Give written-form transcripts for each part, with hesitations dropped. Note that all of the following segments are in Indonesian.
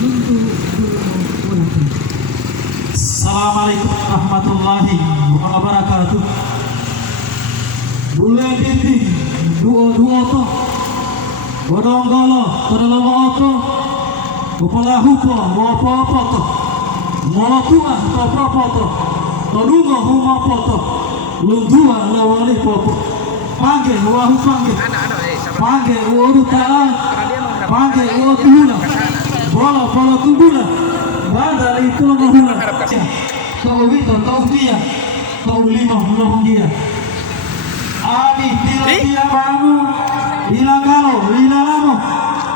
Assalamualaikum warahmatullahi wabarakatuh. Bulan binti dua to bodong golo terlalu oto kepala hupo apa to molotua apa to tolungo huma poto lundua lawali popo pange wahu pange uoru taa pange uotuna bola tubula banda itu mahula tau wito tau dia tau lima belum dia Abi tila bangu ila galo ila lamo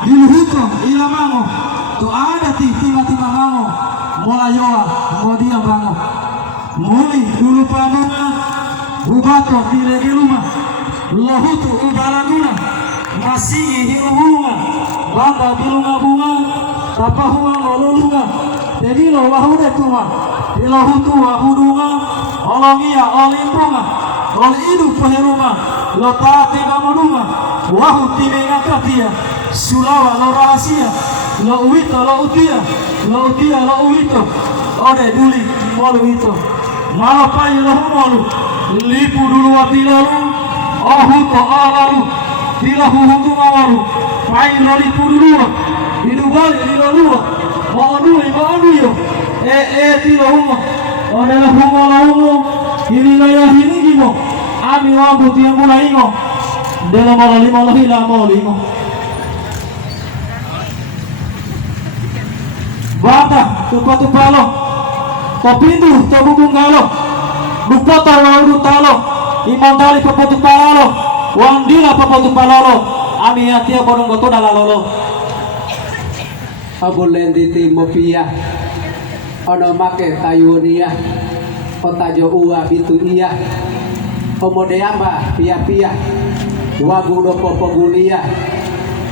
diluhuto ila mango to ada tila mango mola yoa modia bango muli dulu panuna bubato dilege luma lohutu ubalanuna masih hiruhunga banda bilunga bunga tapahua lolunga tedilo wahude tuma dilohutu wahudunga olongia olimbunga ol idu paheruma lo taate bamonuma wahu timenga katia sulawa lo rahasia lo uwito lo utia lo uwito ode duli molu wito malo pai lo humolu lipu dulu watilalu ohuto alalu tilahu huntunga walu pai lo lipu dulu hidu bali lilo luwa maonuyo tilo humo ode la humo la humo hili la ya hili gimo ami wabu tiang mula ingo dela mola limo lo hila mo limo bata tupalo topindu tobubung galo dupota wauru talo imondali papotu palalo wandila papotu palalo ami atia borong goto dalalolo abulendi timopia ono make tayunia kotajo uwa bitu iya omodeamba pia wagu do popogulia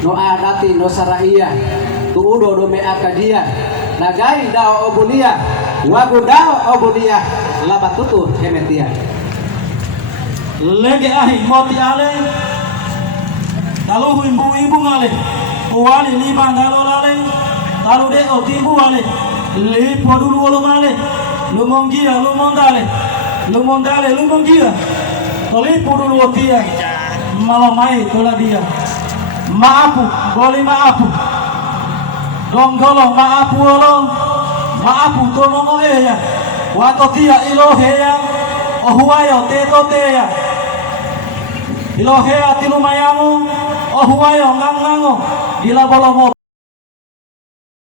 no adati no saraia tu udo do me akadia nagai dao obulia wagu dao obulia labatutu kemetia lege ahi moti ale talu ibu ngale uwali liba ngalo lale talu de otibu ale li podulu wolo male lumongia lumongia toli podulu otia malamai tola dia maapu goli maapu donggolo maapu olo maapu tonono eya watotia iloheya ohuayo teya iloheya tilumayamu ohuayo ngangango gila bolomo